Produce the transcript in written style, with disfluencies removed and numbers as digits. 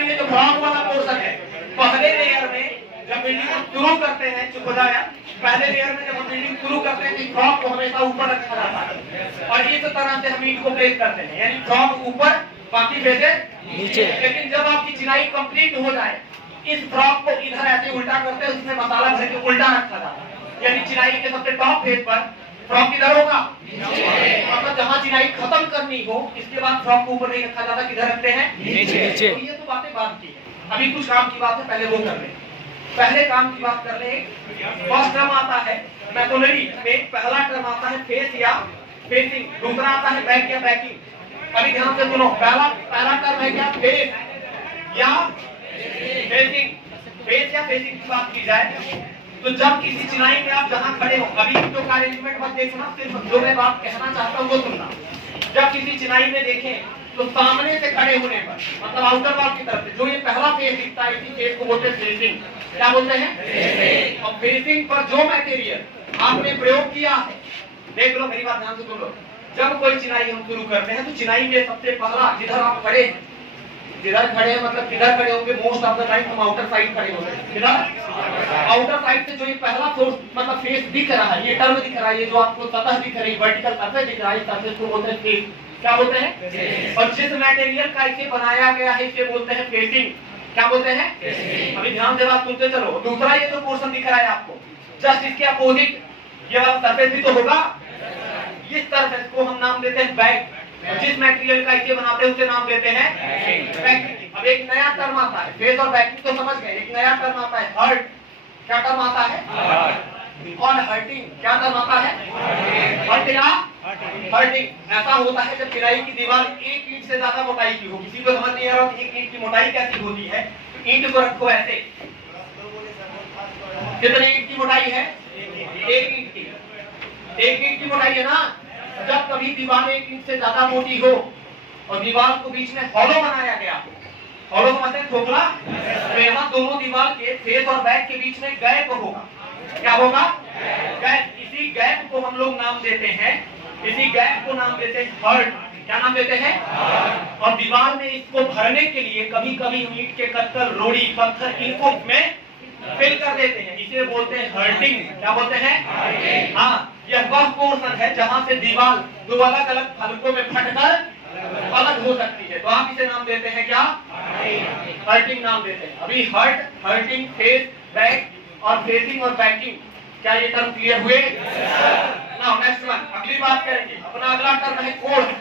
बार ये जो फ्रॉक वाला पोर्शन है, पहले लेयर में जब बिल्डिंग शुरू करते हैं, चुप हो जाया, पहले लेयर में जब हम बिल्डिंग शुरू करते हैं तो फ्रॉक को हमेशा ऊपर रखा जाता है और इस तरह से हम ईंट को प्लेस करते हैं, यानी फ्रॉक ऊपर बाकी फेसे नीचे। लेकिन जब आपकी चिनाई कंप्लीट हो जाए, इस फ्रॉक को इधर ऐसे उल्टा करते हैं, उसमें मसाला भर के उल्टा रखा जाता है, यानी चिनाई के सबसे टॉप फेस पर फ्रॉक किधर होगा, मतलब जहाँ चिनाई खत्म करनी हो, इसके बाद फ्रॉक को ऊपर नहीं रखा जाता, किधर रखते हैं, नीचे। तो ये तो बातें बात की है, अभी कुछ काम की बात है, पहले वो कर लें। पहले काम की बात कर ले। फर्स्ट टर्म आता है मैथोनरी में, पहला टर्म आता है फेस या फेसिंग, दूसरा आता है बैक या बैकिंग। अभी ध्यान से सुनो, पहला टर्म है क्या, फेस या फेसिंग। फेस या फेसिंग की बात की जाए तो जब किसी चिनाई में आप जहां खड़े हो, अभी जो का अरेंजमेंट मत देखना, सिर्फ जो मैं बात कहना चाहता हूं वो सुनना। जब किसी चिनाई में देखें तो सामने से खड़े होने पर, मतलब आउटर वॉल की तरफ से जो ये पहला फेस दिखता है, इसी फेस को बोलते हैं फेसिंग। क्या बोलते हैं, फेसिंग। और फेसिंग पर जो मटेरियल आपने प्रयोग किया है, देख लो मेरी बात ध्यान से सुन लो। जब कोई चिनाई हम शुरू करते हैं तो चिनाई में सबसे पहला जिधर आप खड़े हैं, जिधर खड़े हैं मतलब किधर खड़े होंगे, मोस्ट ऑफ द टाइम हम आउटर साइड खड़े होते हैं। किधर, आउटर साइड से जो ये पहला फोर्स मतलब फेस दिख रहा है, ये टर्म दिख रहा है, ये जो आपको सतह दिख रही है, वर्टिकल सरफेस दिख रहा है, इस सरफेस को बोलते हैं फेस। क्या बोलते हैं, और जिस मटेरियल का इसे बनाया गया है इसे बोलते हैं फेसिंग। क्या बोलते हैं, अभी ध्यान से बात सुनते चलो। दूसरा ये जो पोर्शन दिख रहा है आपको, जस्ट इसके अपोजिट ये वाला सरफेस भी तो होगा, इस सरफेस को हम नाम देते हैं बैक, और जिस मटेरियल का इसे बनाते हैं उसे नाम देते हैं बैकिंग। अब एक नया टर्म आता है, फेस और बैकिंग तो समझ गए, एक नया टर्म आता है हर्ट। क्या टर्म आता है, और हर्टिंग। क्या टर्म आता है, हर्ट या हर्टिंग। ऐसा होता है जब चिनाई की दीवार एक ईंट से ज्यादा मोटाई की हो, किसी को समझ नहीं आ रहा एक ईंट की मोटाई कैसी होती है, ईंट को रखो ऐसे, कितने ईंट की मोटाई है, एक ईंट की, एक ईंट की मोटाई है ना। जब कभी दीवार एक ईंट से ज्यादा मोटी हो और दीवार को बीच में हॉलो बनाया गया हो, हॉलो समझते हैं, खोखला, तो यहाँ दोनों दीवार के फेस और बैक के बीच में गैप होगा। क्या होगा, गैप। इसी गैप को हम लोग नाम देते हैं, इसी गैप को नाम देते हैं हर्ट। क्या नाम देते हैं, और दीवार में इसको भरने के लिए कभी कभी हम ईंट के कत्तर, रोड़ी, पत्थर इनको में फिल कर देते हैं, इसे बोलते हैं हर्टिंग। क्या बोलते हैं, हाँ, यह वह पोर्शन है जहां से दीवार दो अलग अलग फलकों में फटकर अलग हो सकती है, तो आप इसे नाम देते हैं क्या, हर्टिंग नाम देते हैं। अभी हर्ट, हर्टिंग, फेस, बैक और फेसिंग और बैकिंग, क्या ये टर्म क्लियर हुए? नाउ नेक्स्ट वन, अगली बात करेंगे। अपना अगला टर्म है कोड।